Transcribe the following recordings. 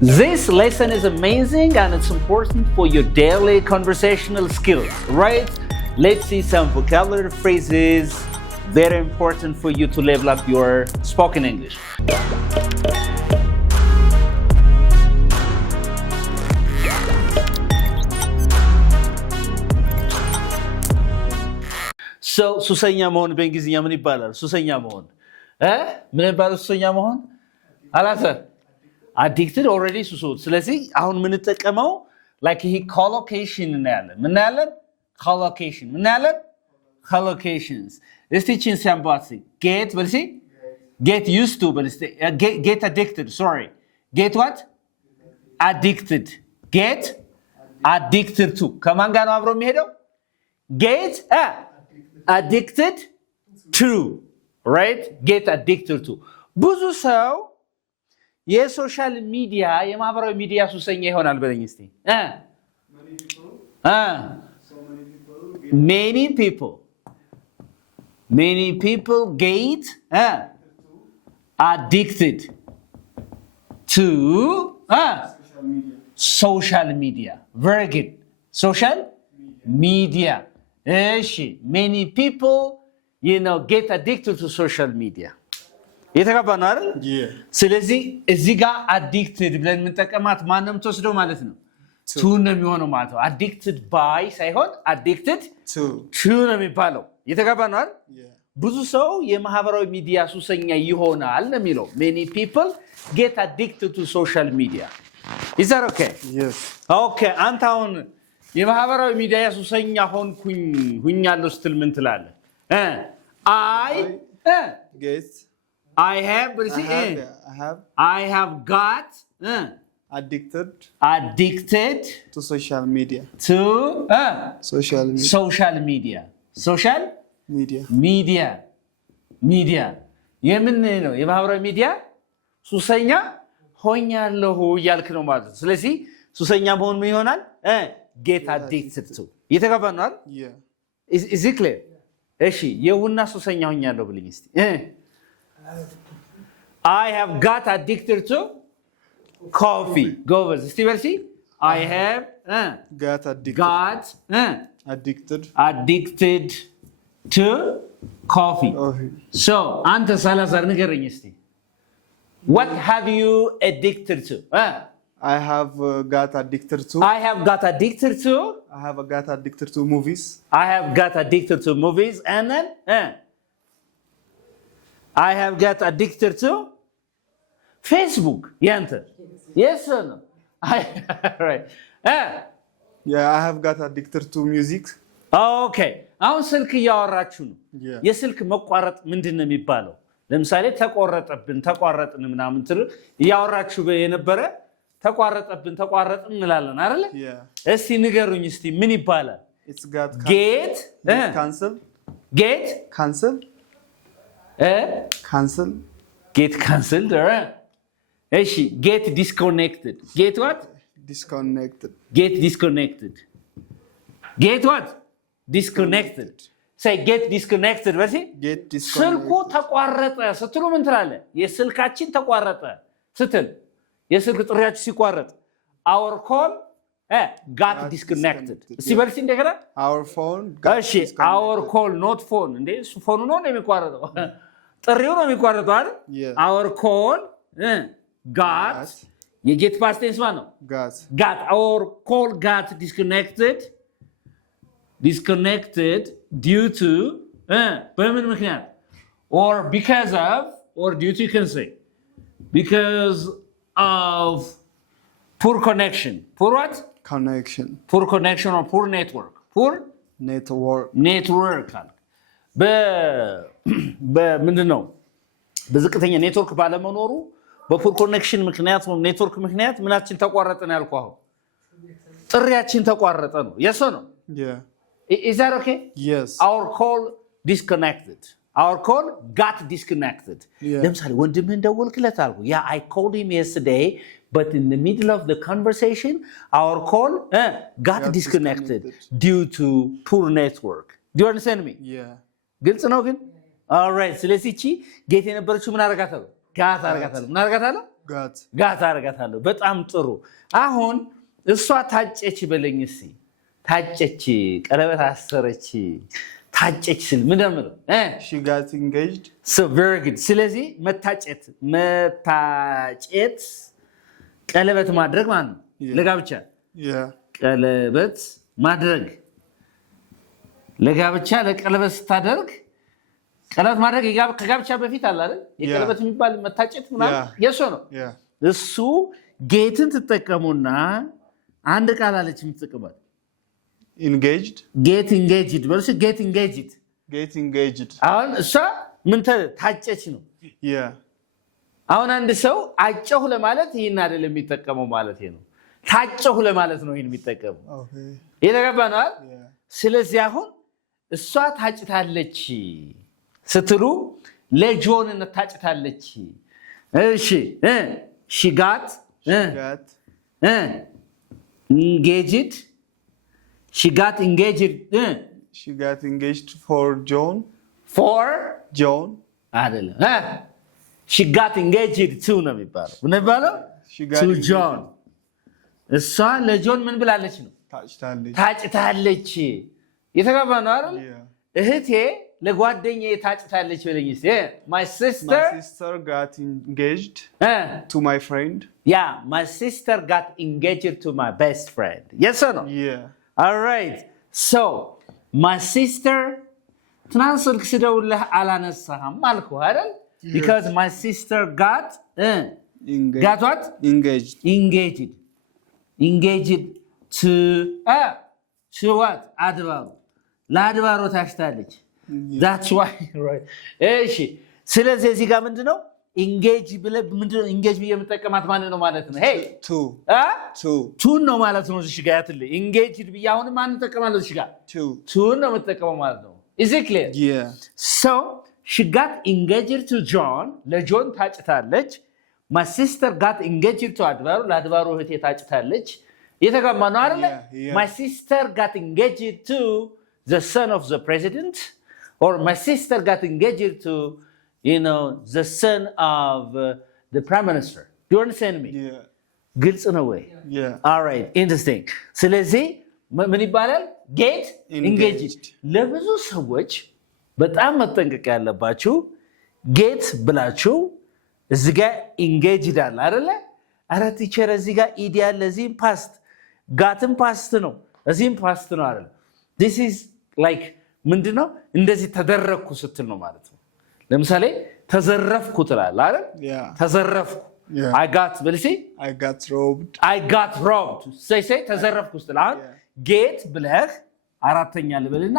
This lesson is amazing and it's important for your daily conversational skills, right? Let's see some vocabulary phrases, very important for you to level up your spoken English. So, ሱሰኛ መሆን በእንግሊዝኛ ምን ይባላል? ሱሰኛ መሆን ምን ይባላል? ሱሰኛ መሆን አላሰር addicted already ሱሶት ስለዚህ አሁን ምን ተጠቀመው like he collocation እናያለን ምን እናያለን collocation ምን እናያለን collocations እስቲ ቺን ሲያምባሲ get በልሲ get used to በልሲ get addicted sorry get what addicted get addicted to ከማን ጋር ነው አብሮ የሚሄደው get addicted to right get addicted to ብዙ ሰው የሶሻል ሚዲያ የማህበራዊ ሚዲያ ሱሰኛ ይሆናል በለኝ እስቲ many people get addicted to social media very good social media many people get addicted to social media የተጋባን አይደል ስለዚህ እዚህ ጋር addicted ብለን የምንጠቀማት ማንንም ተወስደው ማለት ነው to ነው የሚሆነው ማለት ነው addicted by ሳይሆን addicted to ነው የሚባለው የተጋባን አይደል ብዙ ሰው የማህበራዊ ሚዲያ ሱሰኛ ይሆናል ነው የሚለው many people get addicted to social media is that okay yes okay አንተ አሁን የማህበራዊ ሚዲያ ሱሰኛ ሁኛለሁ ስትል ምን ትላለህ I have got addicted to social media. Media. የምን ነው የማህበራዊ ሚዲያ ሱሰኛ ሆኛለሁ እያልክ ነው ማለት ነው ስለዚህ ሱሰኛ መሆን ምን ይሆናል get addicted to የተጋባን ነው is it clear እሺ የውና ሱሰኛ ሆኛለሁ ብልኝ እስቲ I have got addicted to coffee. Go with Steve. I have got addicted to coffee. So, Anta Salazar ንገረኝ እስቲ. What have you addicted to? I have got addicted to. I have got addicted to. I have got addicted to movies. I have got addicted to movies and then I have got addicted to Facebook. Yes or no? Right. Yeah, I have got addicted to music. Okay. አሁን ስልክ እያወራችሁ ነው የስልክ መቋረጥ ምንድነው የሚባለው ለምሳሌ ተቋረጥን ምናምን ትሉ እያወራችሁ የነበረ ተቋረጥን እንላለን አይደል እስቲ ንገሩኝ እስቲ ምን ይባላል It's got get cancel get cancelled get disconnected get what get what disconnected say get disconnected ስልኩ ተቋረጠ ስትሉ ምን ትላለ የስልካችን ተቋረጠ ስትል የስልክ ጥሪያችን ሲቋረጥ our call got disconnected እስቲ በልሲ እንደገና our phone our call not phone እንዴ ፎኑ ነው የሚቋረጠው ጥሪው ነው የሚቋረጠው አይደል our call got የጌት past tense ማለት ነው got our call got disconnected due to በምን ምክንያት or because of or due to you can say because of poor connection poor what poor connection or poor network በምንድነው በዝቅተኛ ኔትወርክ ባለመኖሩ በፑር ኮኔክሽን ምክንያት ነው ኔትወርክ ምክንያት ምናችን ተቋረጠ ነው ያልኩህ ጥሪያችን ተቋረጠ ነው yes or no is that okay yes our call got disconnected ለምሳሌ ወንድምህን ደወልክለት አልኩ yeah I called him yesterday but in the middle of the conversation our call got disconnected due to poor network do you understand me yeah ግልጽ ነው ግን all right ስለዚህ እቺ ጌት የነበረችው ምን አረጋታለሁ ጋት አረጋታለሁ ምን አረጋታለሁ ጋት አደርጋታለሁ በጣም ጥሩ አሁን እሷ ታጨች በለኝ እስኪ ታጨች ቀለበት አሰረች ታጨች ስል ምን ነው she got engaged so very good ስለዚህ መታጨት ቀለበት ማድረግ ማለት ነው ለጋብቻ ቀለበት ማድረግ ለጋብቻ ለቀለበት ስታደርግ ቀለበት ማድረግ ከጋብቻ በፊት አለ አይደል የቀለበት የሚባል መታጨት ምናምን የሱ ነው እሱ ጌትን ትጠቀሙና አንድ ቃል አለች የምትጠቀሙት engaged get engaged ወርስ get engaged አሁን እሷ ምን ታጨች ነው አሁን አንድ ሰው አጨሁ ለማለት ይሄን አይደለም የሚጠቀመው ማለት ነው ታጨሁ ለማለት ነው ይሄን የሚጠቀመው ይተገባ ነው ስለዚህ አሁን እሷ ታጭታለች ስትሉ ለጆን ታጭታለች እሺ she got engaged she got engaged for John አይደለም she got engaged to ነው የሚባለው to John እሷ ለጆን ምን ብላለች ነው ታጭታለች የተገባ ነው አይደል እህቴ ለጓደኛዬ ታጭታለች በለኝስ my sister got engaged to my friend my sister got engaged to my best friend yes or no all right so my sister ትናንስልክ ስደውልህ አላነሳህም አልኩ አይደል because my sister got what engaged to what አድባሩ ለአድባሩ ታጭታለች that's why right እሺ ስለዚህ እዚህ ጋር ምንድነው engage ብለ ምንድነው engage በየምጠቀማት ማለት ነው ማለት ነው hey to ነው ማለት ነው እዚህ ጋር ያትል engage በያሁን ማን ተጠቀማለሁ እዚህ ጋር to ነው የምጠቀመው ማለት ነው is it clear so she got engaged to John ለጆን ታጭታለች my sister got engaged to አድባሩ ለአድባሩ እህቴ ታጭታለች የተገማ ነው አይደል my sister got engaged to the son of the president or my sister got engaged to the son of the prime minister do you understand me ግልጽ ነው ወይ all right interesting ስለዚህ ምን ይባላል get engaged ለብዙ ሰዎች በጣም መጠንቀቅ ያለባችሁ get ብላችሁ እዚህ ጋር engaged አለ አይደለ አረ ቲቸር እዚህ ጋር ኢዲ ያለ እዚህም ፓስት ጋትም ፓስት ነው እዚህም ፓስት ነው አይደል this is like ምንድነው እንደዚህ ተደረኩ ስትል ነው ማለት ነው ለምሳሌ ተዘረፍኩ ትላለህ አይደል ተዘረፍኩ I got robbed say ተዘረፍኩ ስትል አሁን get ብለህ አራተኛ ልበልና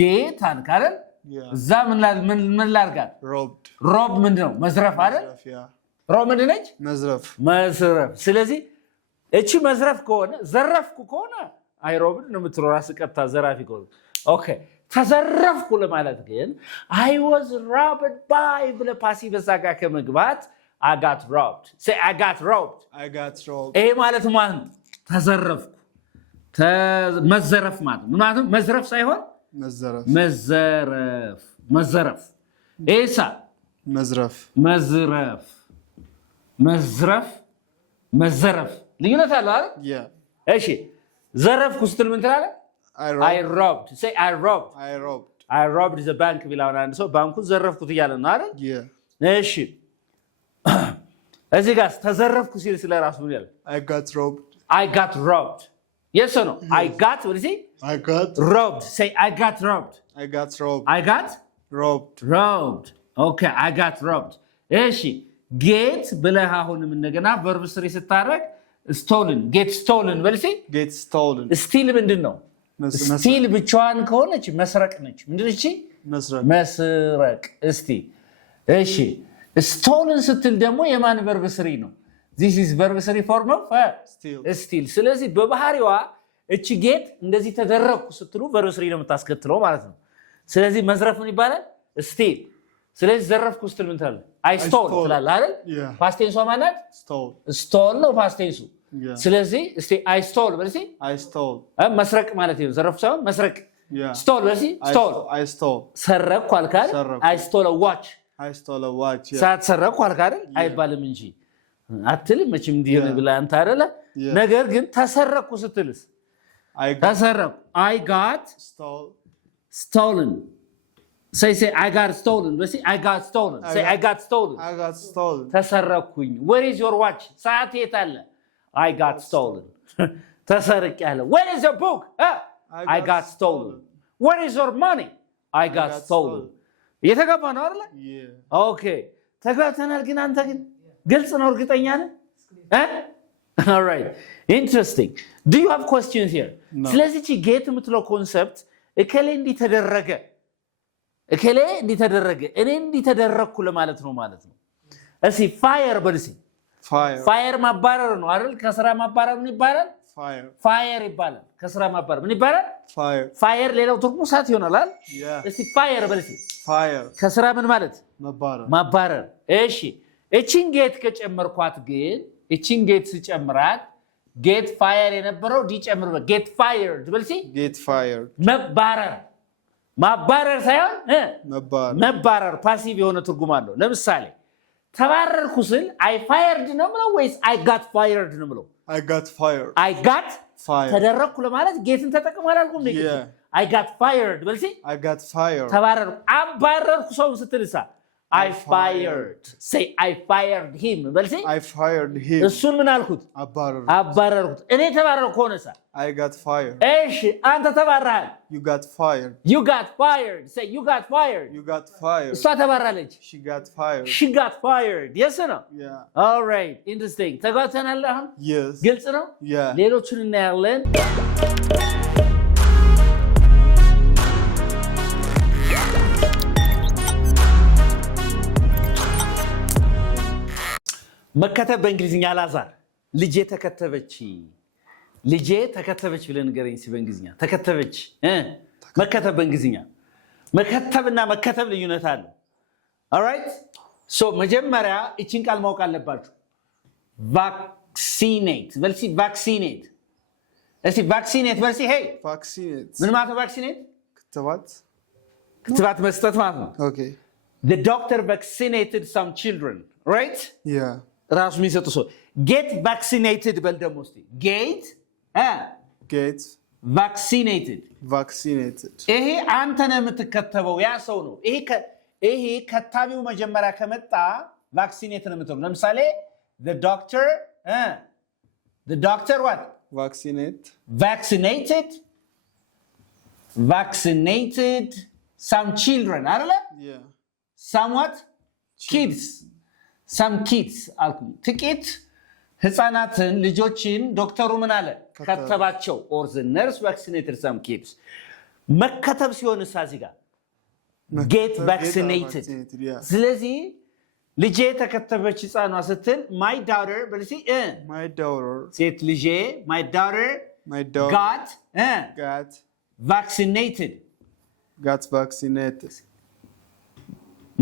get አልክ አይደል እዛ ምን ላርጋት rob ምንድነው መዝረፍ አይደል rob ምንድነች መዝረፍ ስለዚህ እቺ መዝረፍ ከሆነ ዘረፍኩ ከሆነ አይ robbed ነው የምትለው ራስ ቀጥታ ዘራፊ ከሆነ ኦኬ ተዘረፍኩ ለማለት ግን I was robbed by ብለ ፓሲቭ ዘጋ ከመግባት I got robbed say I got robbed ይሄ ማለት ማለት ተዘረፍኩ መዘረፍ ማለት ምናምን መዝረፍ ሳይሆን መዘረፍ ኤሳ መዝረፍ ልዩነት አለ አይደል እሺ ዘረፍኩ ስትል ምን ትላለህ I robbed say I robbed the bank ቢላውን አንድ ሰው ባንኩን ዘረፍኩት እያለ ነው አይደል እሺ እዚህ ጋር ተዘረፍኩ ሲል ስለራሱ ምን ይላል I got robbed yes or no I got what is it robbed say I got robbed okay I got robbed እሺ get ብለህ አሁንም እንደገና verb 3 ስታረግ stolen get stolen በልሲ steal ምንድነው steal ብቻዋን ከሆነች መስረቅ ነች ምንድነች መስረቅ እስቲ እሺ stolen ስትል ደግሞ የማን verb 3 ነው this is verb 3 form of steal ስለዚህ በባህሪዋ እቺ get እንደዚህ ተደረኩ ስትሉ verb 3 ነው የምታስከትለው ማለት ነው ስለዚህ መዝረፍ ምን ይባላል steal ስለዚህ ዘረፍኩ ስትል ምን ትላለህ I stole ትላለህ አይደል past tense ማለት stole ነው past tense ስለዚህ እስቲ I stole በልሲ መስረቅ ማለት ነው ዘረፍ ሳይሆን መስረቅ stole በልሲ stole ሰረቅኩ አልክ አይደል I stole a watch ሳትሰረቅኩ አልክ አይደል አይባልም እንጂ አትልም መቼም እንዲህ ነው ብለህ አንተ አይደለ ነገር ግን ተሰረኩ ስትልስ ተሰረኩ I got stolen say I got stolen say I got stolen say I got stolen ተሰረኩኝ where is your watch ሰዓት የት አለ I got stolen ተሰርቄያለሁ where is your book I got stolen where is your money I got stolen የተገባ ነው አይደል ኦኬ ተጋብተናል ግን አንተ ግን ግልጽ ነው እርግጠኛ ነህ all right interesting do you have questions here ስለዚህ እቺ ጌት የምትለው ኮንሰፕት እከሌ እንዲህ ተደረገ እኔ እንዲህ ተደረኩ ለማለት ነው ማለት ነው እሺ ፋየር በልሲ ፋየር ማባረር ነው አይደል ከስራ ማባረር ምን ይባላል ፋየር ይባላል ከስራ ማባረር ምን ይባላል ፋየር ሌላው ትርጉሙ ሳት ይሆናል አይደል እሺ ፋየር በልሲ ፋየር ከስራ ምን ማለት ማባረር እሺ እቺን ጌት ከጨመርኳት ግን እቺን ጌት ሲጨምራት ጌት ፋየር የነበረው ዲጨምር ጌት ፋየርድ በልሲ ጌት ፋየርድ ማባረር ሳይሆን መባረር ፓሲቭ የሆነ ትርጉም አለው ለምሳሌ ተባረርኩ ስል I fired ነው ማለት ወይስ I got fired ነው ማለት I got ተደረኩ ለማለት ጌትን ተጠቅመሃል አልኩ እንዴ I got fired በልሲ ተባረርኩ አባረርኩ ሰው ስትልሳ I fired say I fired him በልሲ I fired him እሱን ምን አልኩት አባረርኩት እኔ ተባረርኩ ሆነሳ I got fired እሺ አንተ ተባረሃል you got fired say you got fired እሷ ተባረረች she got fired yes or no yeah all right interesting ተጋተናል አሁን yes ግልጽ ነው ሌሎችን እናያለን መከተብ በእንግሊዝኛ አላዛር ልጄ ተከተበች ብለን ንገረኝ በእንግሊዝኛ ተከተበች መከተብ በእንግሊዝኛ መከተብና መከተብ ልዩነት አለ alright so መጀመሪያ እቺን ቃል ማወቅ አለባችሁ vaccinate በልሲ vaccinate እስቲ vaccinate በልሲ hey vaccinate ምን ማለት ነው vaccinate ክትባት መስጠት ማለት ነው okay the doctor vaccinated some children right yeah ራሱ የሚሰጡ ሰው get vaccinated በል ደግሞ እስቲ get vaccinated ይሄ አንተ ነህ የምትከተበው ያ ሰው ነው ይሄ ከታቢው መጀመሪያ ከመጣ vaccinated ነው የምትለው ለምሳሌ the doctor what vaccinated some children አይደለ yeah somewhat some kids አልኩ ጥቂት ህፃናትን ልጆችን ዶክተሩ ምን አለ ከተባቸው or the nurse vaccinated some kids መከተብ ሲሆን እዚህ ጋር get vaccinated ስለዚህ ልጄ ተከተበች ህፃኗ ስትል my daughter በልሲ ሴት ልጄ my daughter got vaccinated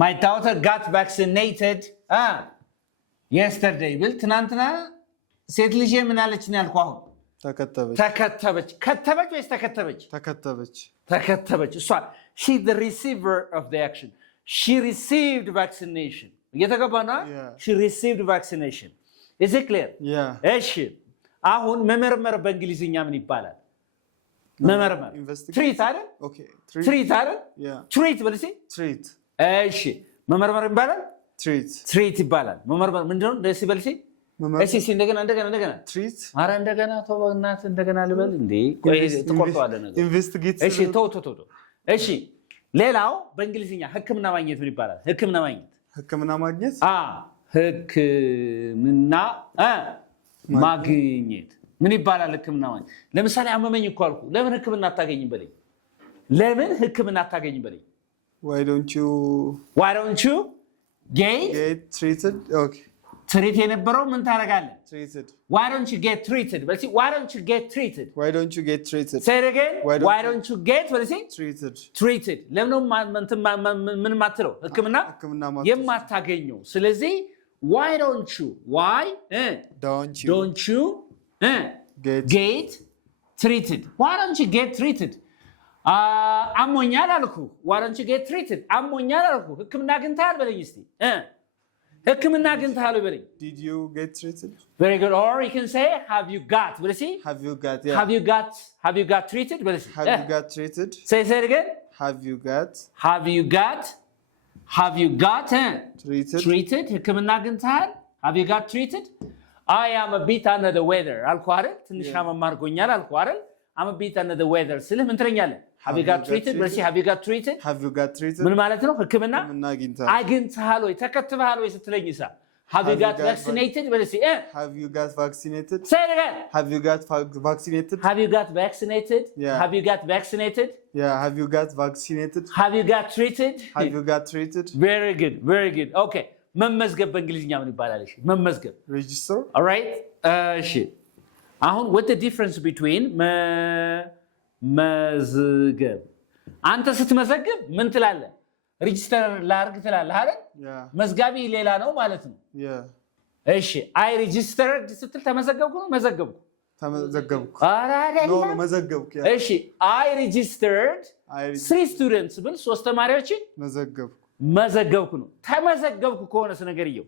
my daughter got vaccinated yesterday ብል ትናንትና ሴት ልጅ ምን አለች ነው ያልኩ አሁን ተከተበች ወይስ ተከተበች እሷ she the receiver of the action she received vaccination እየተገባና she received vaccination is it clear እሺ አሁን መመርመር በእንግሊዝኛ ምን ይባላል መመርመር treat አይደል treat በልሲ እሺ መመርመር ይባላል ትሪት ይባላል መመርመር ምንድነው ደስ ይበልሲ እሺ እንደገና ትሪት አረ እንደገና ተወናት እንደገና ልበል እንዴ ቆይ ተቆርጧል ነገር ኢንቨስቲጌት እሺ ተው እሺ ሌላው በእንግሊዝኛ ህክምና ማግኘት ምን ይባላል ህክምና ማግኘት ህክምና ምን ይባላል ህክምና ማግኘት ለምሳሌ አመመኝ እኮ አልኩ ለምን ህክምና አታገኝም በለኝ why don't you get treated okay treat የነበረው ምን ታረጋለህ treated why don't you get treated በልሲ why don't you get treated say it again why don't you get በልሲ treated ለምን ምን ማትለው ህክምና የማታገኘው ስለዚህ why don't you get treated why don't you get treated አሞኛል አልኩ why don't you get treated አሞኛል አልኩ ህክምና ግን ታያል በለኝ እስቲ ህክምና አግኝተሃል በለኝ Did you get treated? very good or you can say have you got በል እስኪ Have you got? Yeah. have you got treated በል እስኪ Have you got treated? say it again Have you got treated ህክምና አግኝተሃል have you got treated I am a bit under the weather አልኩ አይደል ትንሽ አመማርጎኛል አልኩ አይደል I'm a bit under the weather ስለህ ምን ትረኛለህ have you got treated በል እስኪ have you got treated ምን ማለት ነው ህክምና አግኝተሃል ወይ ተከትበሃል ወይ ስትለኝሳ have you got vaccinated በል እስኪ Have you got vaccinated? say it again Have you got vaccinated? have you got vaccinated Yeah. have you got vaccinated Yeah. Have you got vaccinated? have you got treated Have you got treated? very good okay መመዝገብ በእንግሊዝኛ ምን ይባላል እሺ መመዝገብ Register? all right እሺ አሁን what the difference between መዝገብ አንተ ስትመዘግብ ምን ትላለህ ሬጂስተር ላርግ ትላለህ አይደል Yeah. መዝጋቢ ሌላ ነው ማለት ነው Yeah. እሺ I registered ስትል ተመዘገብኩ ነው መዘገብኩ ተመዘገብኩ ኧረ አይደለም No, መዘገብኩ እሺ I registered 3 students ብል 3 ተማሪዎችን መዘገብኩ ነው ተመዘገብኩ ከሆነስ ነገርየው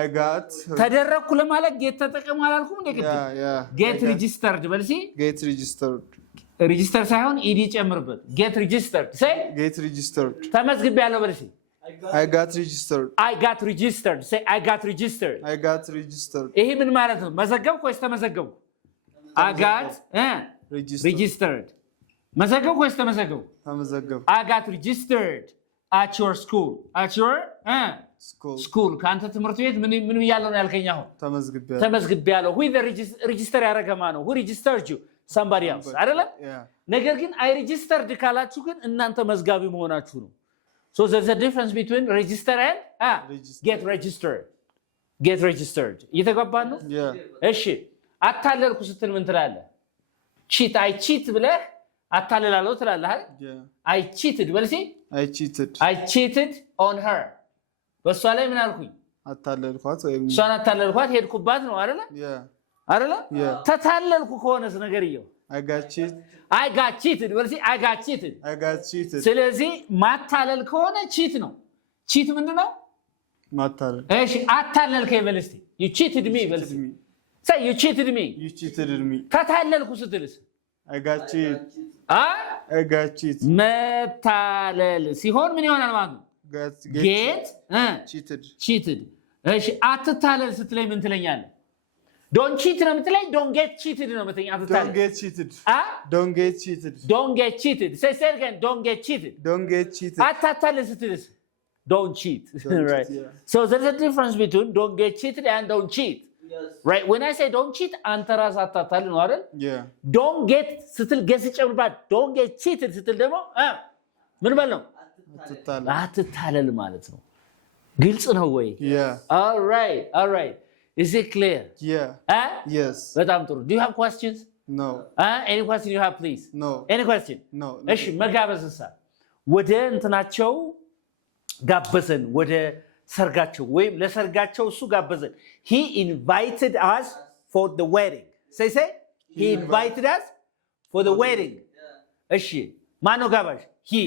I got ተደረኩ ለማለት ጌት ተጠቀሙ አላልኩም እንዴ Yeah. ጌት registered በል እስኪ Get registered. register ሳይሆን ኢዲ ጨምርበት get registered say Get registered. ተመዝግቤያለሁ በል እስኪ I got registered. I got registered say I got registered I got registered. ይሄ ምን ማለት ነው መዘገብኩ ወይስ ተመዘገብኩ I got registered መዘገብኩ ወይስ ተመዘገብኩ ተመዘገብኩ I got registered at your school school ካንተ ትምህርት ቤት ምን ያለው ነው ያልከኝ አሁን ተመዝግቤያለሁ who the register ያረገማ ነው who registered you somebody else አይደለም ነገር ግን I registered ካላችሁ ግን እናንተ መዝጋቢ መሆናችሁ ነው so there's a difference between register and get registered እየተገባን ነው እሺ አታለልኩ ስትል ምን ትላለህ cheat I cheat ብለህ አታለላለሁ ትላለህ አይደል I cheated በልሲ I cheated on her በሷ ላይ ምን አልኩኝ አታለልኳት ወይም እሷን አታለልኳት ሄድኩባት ነው አይደል አይደል ተታለልኩ ከሆነስ ነገርየው I got cheated በልሲ I got cheated ስለዚህ ማታለል ከሆነ cheat ነው cheat ምንድነው ማታለል እሺ አታለልከኝ በል እስቲ you cheated me በልሲ say you cheated me ተታለልኩ ስትልስ I got cheated መታለል ሲሆን ምን ይሆናል ማለት ነው get cheated እሺ አትታለል ስትለኝ ምን ትለኛለህ don't cheat ነው የምትለኝ don't get cheated ነው የምትለኝ አትታለል don't get cheated say again don't get cheated አትታለል ስትልስ don't cheat right so there's a difference between don't get cheated and don't cheat right when I say don't cheat አንተ ራስህ አታታልል ነው አይደል don't get ስትል get ጨምርባት don't get cheated ስትል ደግሞ ምን በል ነው አትታለል ማለት ነው ግልጽ ነው ወይ all right is it clear yes በጣም ጥሩ do you have questions no any question you have please no any question no እሺ መጋበዝሳ ወደ እንትናቸው ጋበዘን ወደ ሰርጋቸው ወይም ለሰርጋቸው እሱ ጋበዘን he invited us for the wedding say he invited us for the wedding እሺ ማነው ጋባዥ he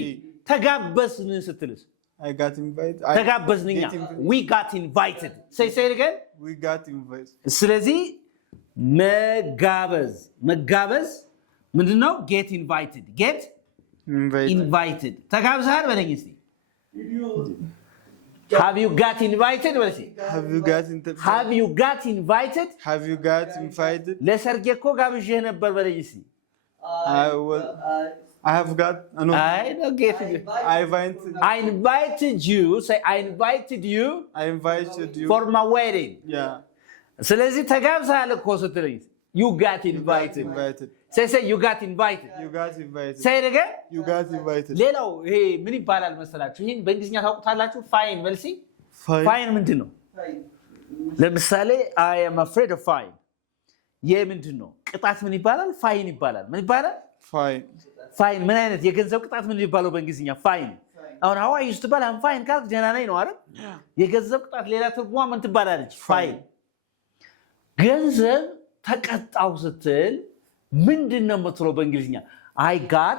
ተጋበዝን ስትልስ I got invited ተጋበዝንኛ we got invited say it again we got invited ስለዚህ መጋበዝ ምንድነው get invited ተጋብዘሃል በለኝ እስቲ have you got invited በለኝ have you got invited ለሰርጌ እኮ ጋብዤህ ነበር በለኝ እስቲ I have got no I don't get it I invited you say I invited you for my wedding ስለዚህ ተጋብዘሃል እኮ ስትለኝ you got invited say you got invited say it again you got invited ሌላው ይሄ ምን ይባላል መሰላችሁ ይሄን በእንግሊዝኛ ታውቁታላችሁ fine መልሲ fine ምንድነው ለምሳሌ I am afraid of fine ምንድነው ቅጣት ምን ይባላል fine ይባላል ምን ይባላል fine ምን አይነት የገንዘብ ቅጣት ምን ይባላል በእንግሊዝኛ fine አሁን how I used to I'm fine ካልክ ደህና ነኝ ነው አይደል የገንዘብ ቅጣት ሌላ ትርጉሟ ምን ትባላለች fine ገንዘብ ተቀጣው ስትል ምንድነው የምትለው በእንግሊዝኛ I got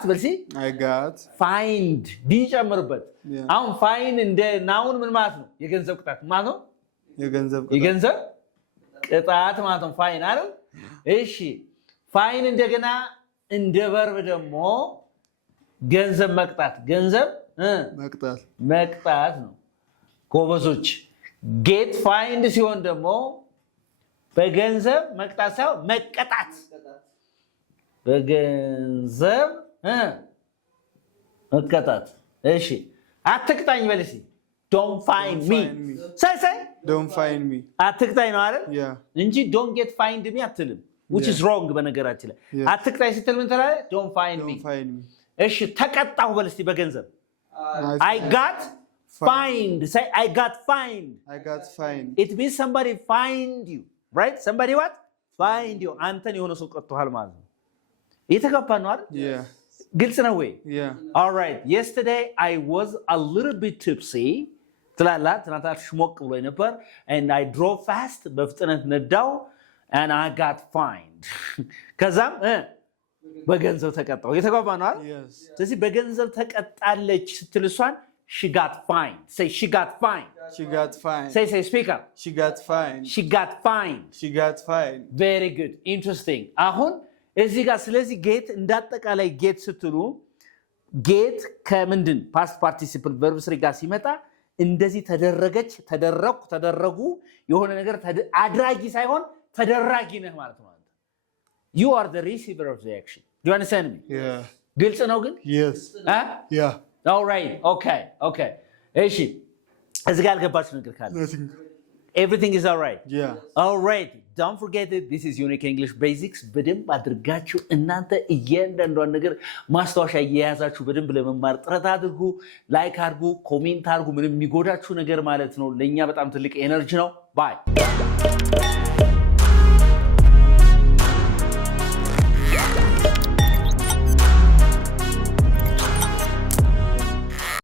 fined ቢጨምርበት አሁን fine እንደ ናውን ምን ማለት ነው የገንዘብ ቅጣት ማለት ነው የገንዘብ ቅጣት ማለት ነው ፋይን አይደል እሺ ፋይን እንደገና እንደ verb ደግሞ ገንዘብ መቅጣት ነው ጎበዞች get fined ሲሆን ደግሞ በገንዘብ መቅጣት ሳይሆን መቀጣት በገንዘብ መቀጣት እሺ አትቅጣኝ በልሲ don't find me say don't find me አትቅጣኝ ነው አይደል እንጂ don't get fined me አትልም which is wrong በነገራችን ላይ አትቅጣኝ ስትል ምን ትላለህ don't find me እሺ ተቀጣሁ በልሲ በገንዘብ I got fined say I got fined it means somebody fined you right somebody what find you አንተን የሆነ ሰው ቀጥቷል ማለት ነው የተከፋ ነው አይደል ግልጽ ነው ወይ all right yesterday I was a little bit tipsy ትላላ ትናንት ሽሞቅ ብሎ ነበር and I drove fast በፍጥነት ነዳው and I got fined ከዛም በገንዘብ ተቀጣው የተከፋ ነው አይደል ስለዚህ በገንዘብ ተቀጣለች ስትልሷን she got fined say she got fined say speak up she got fined very good interesting አሁን እዚህ ጋር ስለዚህ ጌት እንዳጠቃላይ ጌት ስትሉ ጌት ከምንድን ፓስት ፓርቲሲፕል verb 3 ጋር ሲመጣ እንደዚህ ተደረገች ተደረጉ የሆነ ነገር አድራጊ ሳይሆን ተደራጊ ነህ ማለት ነው you are the receiver of the action do you understand me ግልጽ ነው ግን yes all right okay እሺ እዚህ ጋር አልገባችሁ ነገር ካለ everything is all right all right don't forget that this is unique English basics በደንብ አድርጋችሁ እናንተ እያንዳንዷን ነገር ማስተዋሻ እየያዛችሁ በደንብ ለመማር ጥረት አድርጉ ላይክ አድርጉ ኮሜንት አድርጉ ምንም የሚጎዳችሁ ነገር ማለት ነው ለኛ በጣም ትልቅ ኤነርጂ ነው ባይ